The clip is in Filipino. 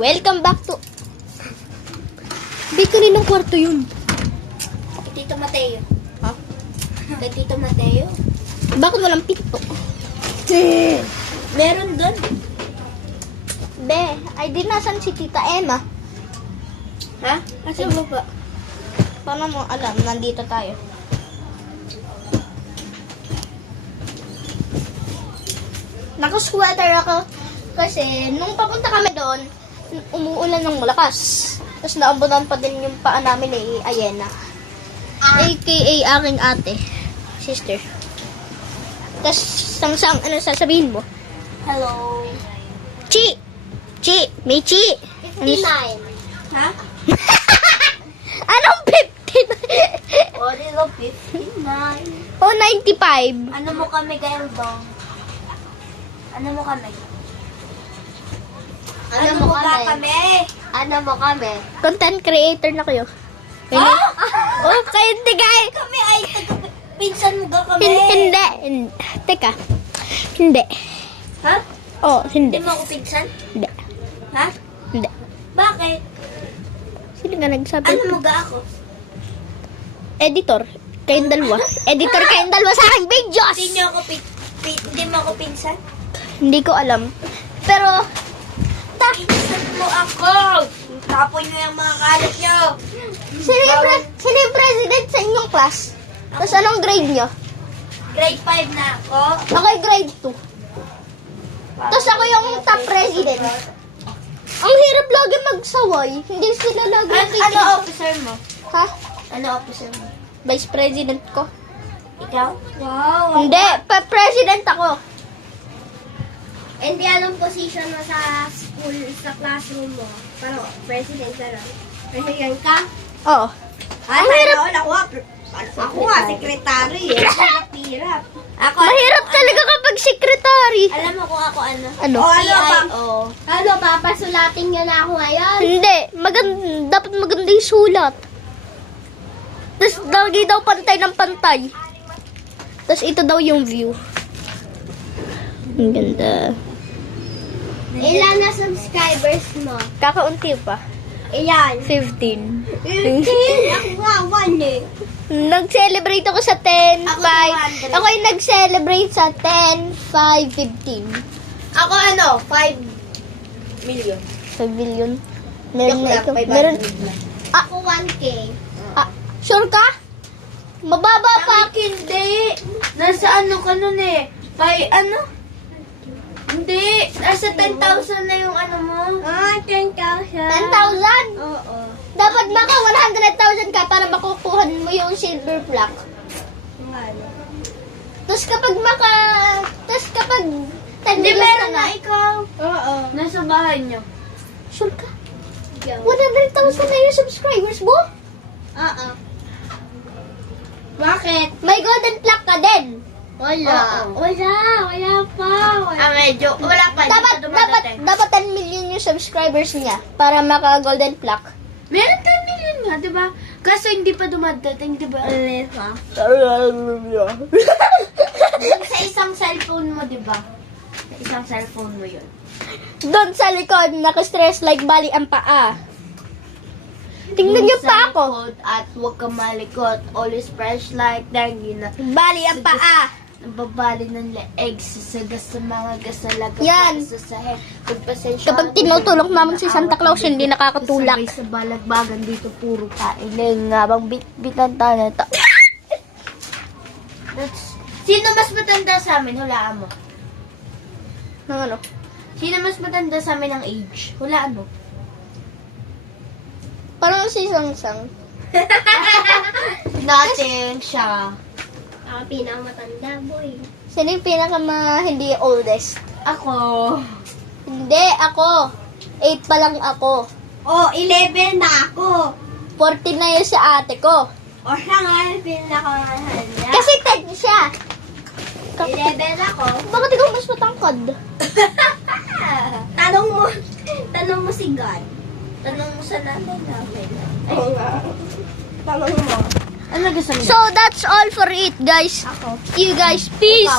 Welcome back to... Bakery ng kwarto yun. Kay Tito Mateo. Ha? Kay Tito Mateo. Bakit walang pinto? Meron doon. Be, ay di nasan si Tita Emma? Ha? Kasi mo ba? Paano mo alam? Nandito tayo. Naka-sweater ako kasi nung papunta kami doon, umuulan ng malakas. Tapos naambunan pa din yung paa namin ni Ayena. AKA aking ate. Sister. Tapos sang ano sasabihin mo? Hello. Chi! Chi! May chi! 59. Ha? Anong 59? O, dito 59. O 95? Ano mo kami, Gaildong? Ano mo kami? Ano mo kami? Ano mo kami? Content creator na kayo. Oh, kayo hindi guys. Kami ay pinsan mo ga kami. Hindi. Teka. Hindi. Ha? Oh, hindi. Hindi mo ako pinsan? Hindi. Ha? Hindi. Bakit? Sino nga nagsabi? Ano mo ga ako? Editor. Kayong dalawa. Editor kayong dalawa sa aking videos. Hindi mo ako pinsan? Hindi ko alam. Pero, Pinsan mo ako! Tapon nyo yung mga kalat nyo! sino yung president sa inyong class? Tapos anong grade nyo? Grade 5 na ako. Okay, grade 2. Tapos ako yung top president. Ang hirap lagi magsaway. Hindi sila lagi Ano officer mo? Ha? Ano officer mo? Vice president ko. Ikaw? Wow! Hindi, president ako. Hindi anong position mo sa school, sa classroom mo? Parang president ka lang. President ka? Oo. Ay, Ang hirap. Ako nga, secretary eh. Hirap. Ako, Mahirap talaga kapag secretary. alam mo kung ako ano? Ano? PIO. Ano, papasulatin niyo na ako ngayon? Hindi, dapat maganda yung sulat. Tapos lagi daw pantay ng pantay. Tapos ito daw yung view. Ang ganda. Ilan na subscribers mo? Kakaunti pa. Ilan? 15. Ako nga, 1 eh. Nag-celebrate ako sa 10, Ako 5. 200. Ako yung nag-celebrate sa 10, 5, 15. Ako ano, 5 million. 5 billion. Joke Meron na lang, ito. 500 Meron. lang. Ah. Ako 1K. Sure ka? Mababa pa. Hindi. Nasa ano ka nun eh. Ano? Hindi. Nasa 10,000 na yung ano mo. 10,000. 10,000? Oo. Dapat maka 100,000 ka para makukuha mo yung silver plaque. Tapos kapag 10 Hindi, million meron ka na ikaw. Oo. Nasa bahay niyo. Sure ka? 100,000 na yung subscribers mo? Oo. Bakit? May golden plaque ka din. Wala pa. Medyo, wala pa. Dapat 10 million yung subscribers niya para maka golden plaque. Meron 10 million nga, di ba? Kaso hindi pa dumadating, di ba? Sa isang cellphone mo, di ba? Sa isang cellphone mo yun. Doon sa likod, naka-stress like bali ang paa. Tingnan niyo pa ako. At huwag ka malikot. Always fresh like dangina. Bali ang paa. Nababali ng leeg, sasagas sa mga gasalaga. Yan. Sa sahig. Pagpasensya. Kapag tinutulak namin si Santa Claus, hindi nakakatulak. Sabay sa balagbagan dito, puro kain. Ngabang bitbitan tayo na Sino mas matanda sa amin? Hulaan mo. Nang ano? Sino mas matanda sa amin ng age? Hulaan mo. Parang si Sang-Sang. Nothing siya. Ako pinakamatanda, boy. Sino yung hindi oldest? Ako. Hindi, ako. 8 pa lang ako. Oh, 11 na ako. 14 na yun sa ate ko. O siya nga, pinakamahal niya. Kasi 10 siya. 11 ako. Bakit ikaw mas matangkad? Tanong mo si God. Tanong mo sa nanay namin. Oo nga. Tanong mo. Ano gusto mo? So, that's all for it, guys. Ako. You guys, peace!